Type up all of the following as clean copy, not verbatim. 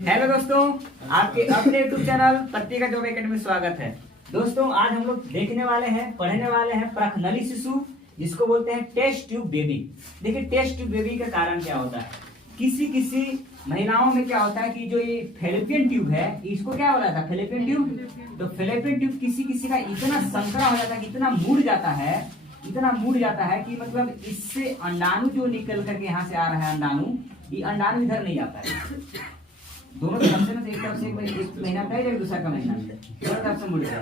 Hello दोस्तों, आपके अपने यूट्यूब चैनल पत्रिका जॉब एकेडमी में स्वागत है। दोस्तों आज हम लोग देखने वाले हैं, पढ़ने वाले हैं प्रखनली शिशु, जिसको बोलते हैं टेस्ट ट्यूब बेबी। देखिए टेस्ट ट्यूब बेबी का कारण क्या होता है। किसी किसी महिलाओं में क्या होता है कि जो ये फेलोपियन ट्यूब है, इसको क्या बोला था, फेलोपियन ट्यूब। तो फेलोपियन ट्यूब किसी किसी का इतना संकरा हो जाता है कि इतना मुड़ जाता है कि मतलब इससे अंडाणु जो निकल करके यहाँ से आ रहा है अंडाणु, ये अंडाणु इधर नहीं आता है। दोनों तरफ से एक तरफ से एक महीना का है, दूसरा का महीना दोनों तरफ से मुड़ गया।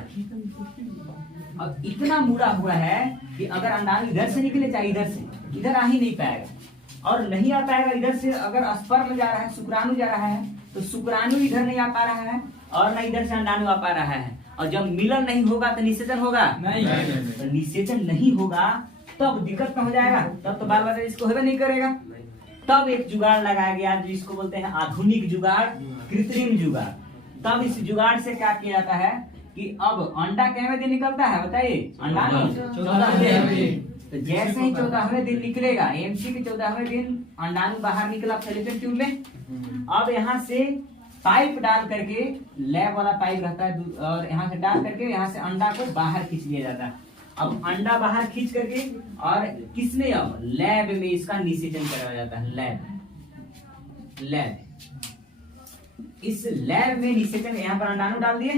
अब इतना मुड़ा हुआ है कि अगर अंडाणु इधर से निकले चाहे इधर से, इधर आ ही नहीं पाएगा। और नहीं आ पाएगा इधर से, अगर स्पर्म जा रहा है, शुक्राणु जा रहा है, तो शुक्राणु इधर नहीं आ पा रहा है और न इधर से अंडाणु आ पा रहा है। और जब मिलन नहीं होगा तो निषेचन होगा नहीं। तो निषेचन नहीं होगा तब दिक्कत हो जाएगा, तब तो बाल बच्चा इसको होगा नहीं करेगा। तब एक जुगाड़ लगाया गया जिसको बोलते हैं आधुनिक जुगाड़, कृत्रिम जुगाड़। तब इस जुगाड़ से क्या किया जाता है कि अब अंडा कितने दिन निकलता है बताइए, अंडाणु 14वें दिन। तो जैसे ही 14वें दिन निकलेगा, एमसी के 14वें दिन अंडाणु बाहर निकला फेलोपियन ट्यूब में। अब यहाँ से पाइप डाल करके, लैब वाला पाइप रहता है, और यहाँ से डाल करके यहाँ से अंडा को बाहर खींच लिया जाता है। अब अंडा बाहर खींच करके और किसमें, अब लैब में इसका निषेचन कराया जाता है। लैब इस लैब में निषेचन, यहाँ पर अंडाणु डाल दिए।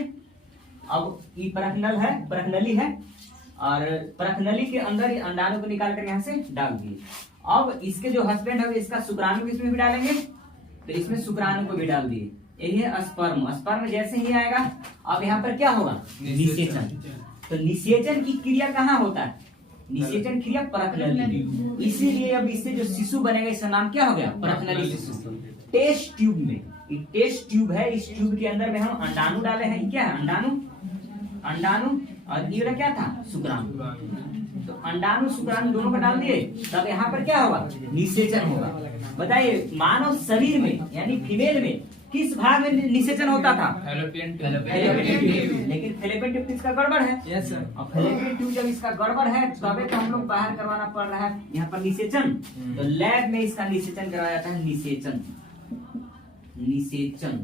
अब ये प्रखनली है और प्रखनली के अंदर ये अंडाणु को निकाल कर यहाँ से डाल दिए। अब इसके जो हस्बैंड है इसका शुक्राणु इसमें भी डालेंगे, तो इसमें शुक्राणु को भी डाल दिए। यही है स्पर्म जैसे ही आएगा, अब यहाँ पर क्या होगा, निषेचन। तो निषेचन की क्रिया कहाँ होता है, निषेचन क्रिया प्रखनली। इसीलिए अब इससे जो शिशु बनेगा इसका नाम क्या हो गया, प्रखनली शिशु। टेस्ट ट्यूब में, ये टेस्ट ट्यूब है, इस ट्यूब के अंदर में हम अंडाणु डाले हैं। क्या है, अंडाणु और ये क्या था, शुक्राणु। तो अंडाणु शुक्राणु दोनों को डाल दिए, तब यहाँ पर क्या होगा, निषेचन होगा। बताइए मानव शरीर में यानी फीमेल में किस भाग में निषेचन होता था, फेलोपियन ट्यूब। लेकिन फेलोपियन ट्यूब किसका गड़बड़ है, यस सर। और फेलोपियन ट्यूब जब इसका गड़बड़ है तबे तो हम लोग बाहर करवाना पड़ रहा है यहाँ पर निषेचन। तो लैब में इसका निषेचन करवाया जाता है। निषेचन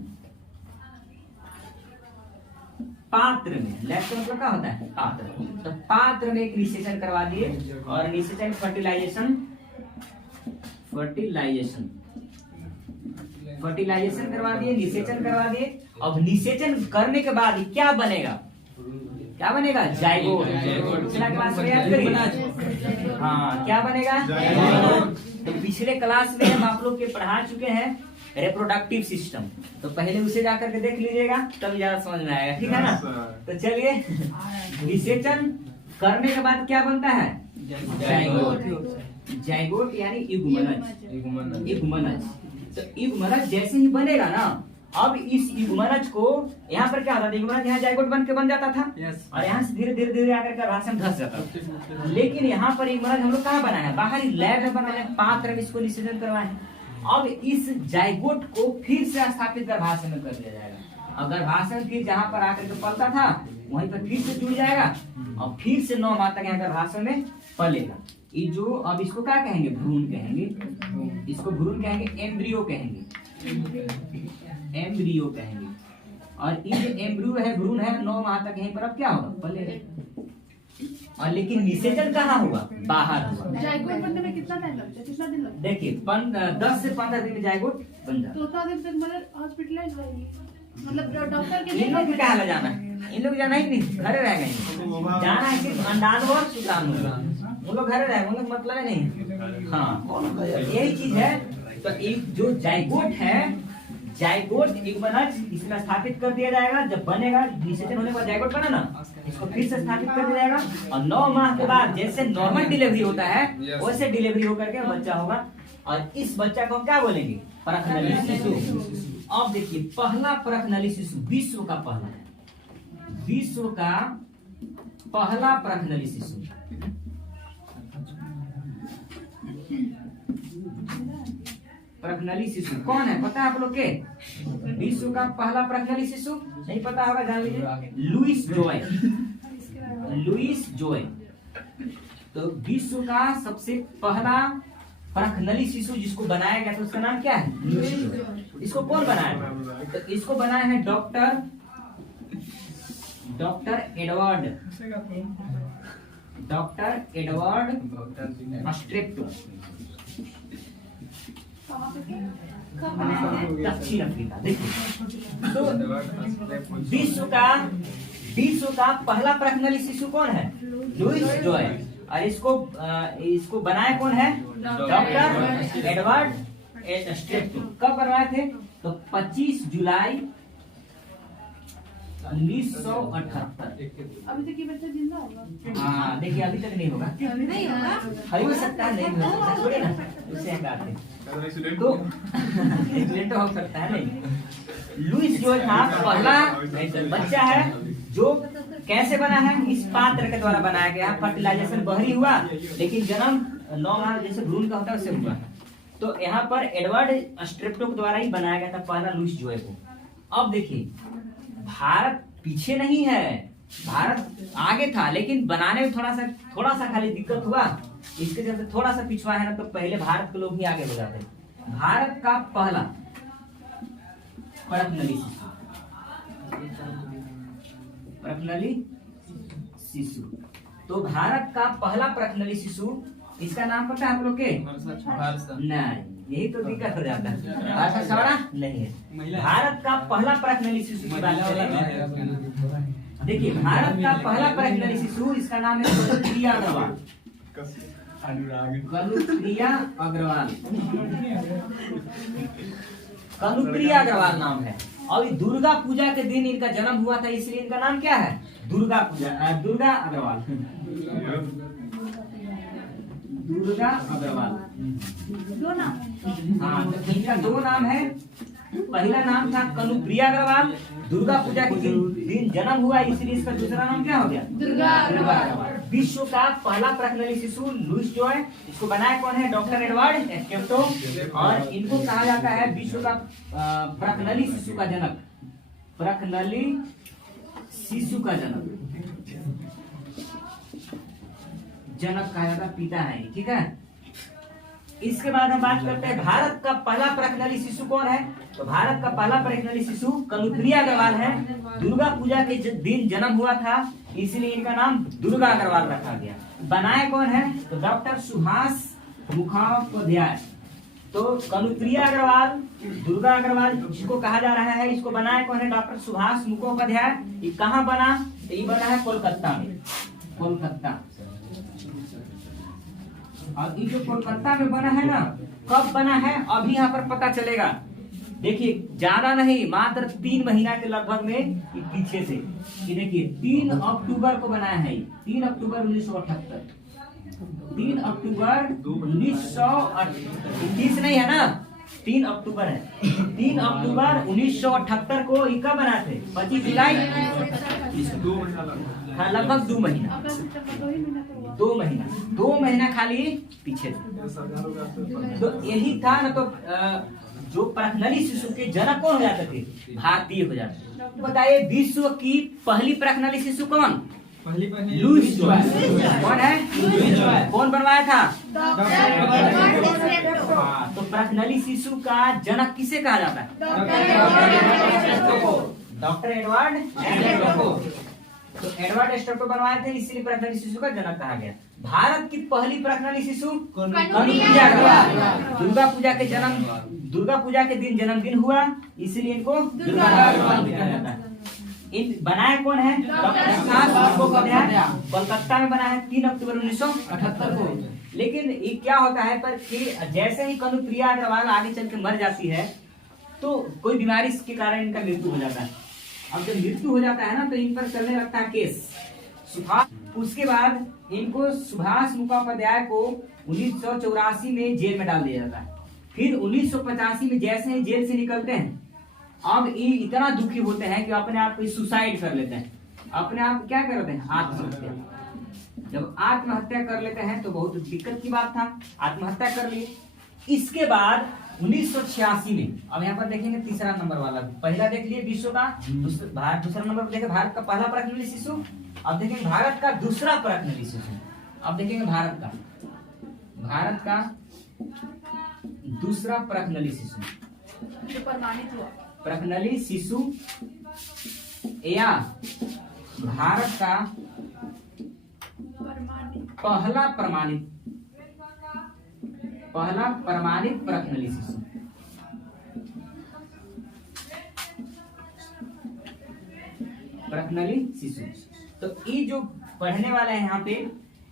पात्र में, लैब का मतलब क्या होता है, पात्र। तो पात्र में एक निषेचन करवा दिए और निषेचन फर्टिलाइजेशन करवा दिए, निषेचन करवा दिए। अब निषेचन करने के बाद क्या बनेगा, जाइगोट। पिछला क्लास में याद करिए, हाँ क्या बनेगा, जाइगोट। तो पिछले क्लास में हम आप लोग के पढ़ा चुके हैं रिप्रोडक्टिव सिस्टम, तो पहले उसे जाकर के देख लीजिएगा तब ज्यादा समझ में आएगा, ठीक है ना। तो चलिए, निषेचन करने के बाद क्या बनता है, जाइगोट यानी युग्मनज। तो युग्मनज जैसे ही बनेगा ना, अब इस युग्मनज को यहाँ पर क्या होता था, युग्मनज यहाँ जाइगोट बन जाता था, और यहाँ से धीरे धीरे आकर के भाषण धस जाता था। लेकिन यहाँ पर युग्मनज हम लोग कहाँ बनाया, बाहरी लैब में बनाया, पात्र में इसको निषेचन करवाए। अब इस जाइगोट को फिर से स्थापित गर्भाशय में कर दिया जाएगा। और गर्भाशय फिर जहाँ पर आकर के पलता था वहीं पर फिर से जुड़ जाएगा और फिर से 9 माह तक यहाँ गर्भाशय में पलेगा। ये जो अब इसको क्या कहेंगे, भ्रूण कहेंगे, इसको भ्रूण कहेंगे, एम्ब्रियो कहेंगे। और ये जो एम्ब्रियो है, भ्रूण है, 9 माह तक यहीं पर अब क्या होगा, पलेगा। और लेकिन निषेचन कहाँ हुआ, बाहर हुआ। जाइगोट बनने में कितना टाइम लगता है, कितना दिन लगता है? देखिए 10 से 15 दिन में जाइगोट बन जाता है। 14 दिन तक मतलब हॉस्पिटलाइज रहेगी, मतलब डॉक्टर के इन लोग को क्या जाना है, इन लोग जाना ही नहीं, घरे रह गए। जाना है सिर्फ अंडाणु और शुक्राणु, उन लोग घरे रह, उन लोग मतलब है नहीं। हाँ यही चीज है। तो एक जो जाइगोट है, जाइगोट युग्मनज इसमें स्थापित कर दिया जाएगा। जब बनेगा, निषेचन होने के बाद जाइगोट बना ना, इसको फिर से स्थापित कर दिया जाएगा। और 9 माह के बाद जैसे नॉर्मल डिलीवरी होता है वैसे डिलीवरी होकर के बच्चा होगा। और इस बच्चा को हम क्या बोलेंगे, प्रखनली शिशु। अब देखिए पहला प्रखनली शिशु विश्व का पहला प्रखनली शिशु। प्रखनली शिशु कौन है पता है आप लोग के, विश्व का पहला प्रखनली शिशु नहीं पता होगा, जान लीजिए, लुईस जोय। तो विश्व का सबसे पहला प्रखनली शिशु जिसको बनाया गया था उसका नाम क्या है? इसको कौन बनाया? तो इसको बनाया है डॉक्टर एडवर्ड स्ट्रेप्टो, दक्षिण अफ्रीका। देखिए तो विश्व का पहला प्रखनली शिशु कौन है? Louise Joy. और इसको बनाया कौन है? Doctor Edward Steptoe. कब बनवाए थे? तो 25 जुलाई 1978। अभी तक ये बच्चा जिंदा होगा? हाँ देखिए अभी तक नहीं होगा, नहीं होगा, हो सकता है, नहीं हो सकता, छोड़े ना उससे हम बात नहीं। तो एक्सीडेंट हो सकता है नहीं। लुइस जॉय था पहला बच्चा है जो कैसे बना है? इस पात्र के द्वारा बनाया गया। फर्टिलाइजेशन बहरी हुआ लेकिन जन्म 9 माह जैसे भ्रूण का होता है उससे हुआ। तो यहाँ पर एडवर्ड स्ट्रेप्टो के द्वारा ही बनाया गया था पहला लुइस जॉय को। अब देखिए भारत पीछे नहीं है, भारत आगे था लेकिन बनाने में थोड़ा सा खाली दिक्कत हुआ। इसके चलते थोड़ा सा पिछवा है ना, तो पहले भारत के लोग ही आगे हो जाते। भारत का पहला प्रखनली शिशु, तो भारत का पहला प्रखनली शिशु, इसका नाम पता है आप लोग के? नहीं, यही तो दिक्कत हो जाता है। भाषा सवारा नहीं है। भारत का पहला प्रखनली शिशु की बात करें, देखिए भारत का पहला प्रखनली शिशु, इसका नाम है कनुप्रिया अग्रवाल। कनुप्रिया अग्रवाल नाम है। और दुर्गा पूजा के दिन इनका जन्म हुआ था, इसलिए इनका नाम क्या है? दुर्गा अग्रवाल। दुर्गा अग्रवाल दो नाम। हाँ तो इनका 2 नाम है। पहला नाम था कनुप्रिया अग्रवाल, दुर्गा पूजा के दिन जन्म हुआ इसलिए इसका दूसरा नाम क्या हो गया? दुर्गा अग्रवाल। विश्व का पहला प्रखनली शिशु लुइस जॉय, इसको बनाया कौन है? Doctor Edward strepto. और इनको कहा जाता है विश्व का प्रखनली शिशु का जनक। प्रखनली शिशु का जनक कहा जाता, पिता है, ठीक है। इसके बाद हम बात करते हैं भारत का पहला प्रखनली शिशु कौन है? तो भारत का पहला प्रखनली शिशु कनुप्रिया अग्रवाल है। दुर्गा पूजा के दिन जन्म हुआ था इसलिए इनका नाम दुर्गा अग्रवाल रखा गया। बनाए कौन है? तो डॉक्टर सुभाष मुखोपाध्याय। तो कनुप्रिया अग्रवाल, दुर्गा अग्रवाल जिसको कहा जा रहा है, इसको बनाए कौन है? डॉक्टर सुभाष मुखोपाध्याय। ये कहाँ बना? तो ये बना है कोलकाता में, कोलकाता। और ये जो कोलकाता में बना है ना, कब बना है अभी यहाँ पर पता चलेगा। देखिए ज्यादा नहीं, मात्र 3 महीना के लगभग में ये पीछे से। ये देखिए 3 अक्टूबर को बनाया है, 3 अक्टूबर 1978। 3 अक्टूबर 1928 नहीं है ना, 3 अक्टूबर है। 3 अक्टूबर 1978 को ये कब बनाए थे? 25 जुलाई, लगभग 2 महीना, 2 महीना खाली पीछे। तो यही था ना। तो जो प्रखनली शिशु के जनक कौन हो जाते थे? भारतीय हो जाते। बताइए विश्व की पहली प्रखनली शिशु कौन? Louise Joy. कौन है? कौन बनवाया था? तो प्रखनली शिशु का जनक किसे कहा जाता है? Doctor Edward strepto. तो एडवर्ड स्ट्रेप्टो बनवाए थे इसलिए प्रखनली शिशु का जनक कहा गया। भारत की पहली प्रखनली शिशु कनुप्रिया अग्रवाल। दुर्गा पूजा के दिन जन्मदिन हुआ इसलिए इनको दुर्गा अग्रवाल कहा जाता है। इन बनाया कौन है? डॉक्टर सुभाष मुखोपाध्याय। कोलकाता में बना है 3 अक्टूबर 1978 को। लेकिन ये क्या होता है पर कि जैसे ही कनुप्रिया अग्रवाल आगे चल के मर जाती है तो कोई बीमारी के कारण इनका मृत्यु हो जाता है। अब जब मृत्यु हो जाता है ना तो इन पर चलने लगता है केस। उसके बाद इनको सुभाष मुखोपाध्याय को 1984 में जेल में डाल दिया जाता है। फिर 1985 में जैसे ही जेल से निकलते हैं, अब ये इतना दुखी होते हैं कि अपने आप को सुसाइड कर लेते हैं। अपने आप क्या कर लेते हैं? आत्महत्या। जब आत्महत्या कर लेते हैं तो बहुत दिक्कत की बात था, आत्महत्या कर लिए। इसके बाद 1986 में, अब यहाँ पर देखेंगे तीसरा नंबर वाला, पहला देख लिए विश्व का, दूसरा नंबर पर देखे भारत का पहला प्रखनली शिशु। अब देखेंगे भारत का दूसरा प्रखनली शिशु। अब देखेंगे भारत का दूसरा प्रखनली शिशु, जो प्रमाणित हुआ। प्रखनली शिशु या भारत का प्रमाणित। पहला प्रमाणित प्रखनली शिशु। प्रखनली शिशु। तो ये जो पढ़ने वाला है यहाँ पे,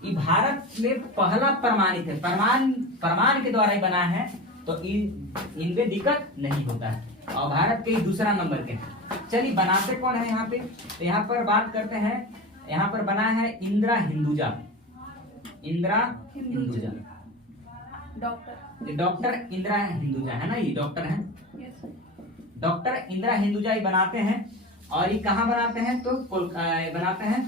ये भारत में पहला प्रमाणित है, प्रमाण के द्वारा ही बना है, तो इनमें दिक्कत नहीं होता है, और भारत के दूसरा नंबर के हैं। चलिए बनाते कौन है यहाँ पे, तो यहाँ पर बात करते हैं, यहाँ पर बना है इंदिरा हिंदुजा। इंदिरा हिंदुजा, डॉक्टर इंदिरा हिंदुजा है ना, ये डॉक्टर है, डॉक्टर इंदिरा हिंदुजा ही बनाते हैं। और ये कहाँ बनाते हैं, तो बनाते हैं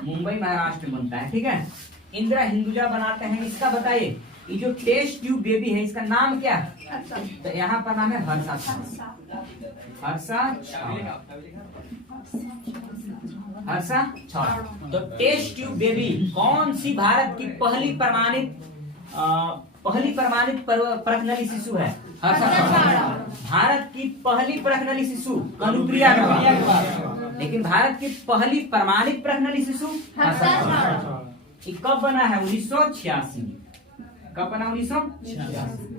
मुंबई महाराष्ट्र में बनता है, ठीक है। इंदिरा हिंदुजा बनाते हैं। इसका बताइए, ये जो टेस्ट ट्यूब बेबी है, इसका नाम क्या है, तो यहाँ पर नाम है हर्षा छाड़। तो टेस्ट ट्यूब बेबी कौन सी भारत की पहली प्रमाणित प्रखनली शिशु है, हर्षा छाड़। भारत की पहली प्रखनली शिशु कनुप्रिया के बाद, लेकिन भारत की पहली प्रमाणित प्रखनली शिशु हर्षा छाड़। कब बना है, 1986। कब बना, 1986।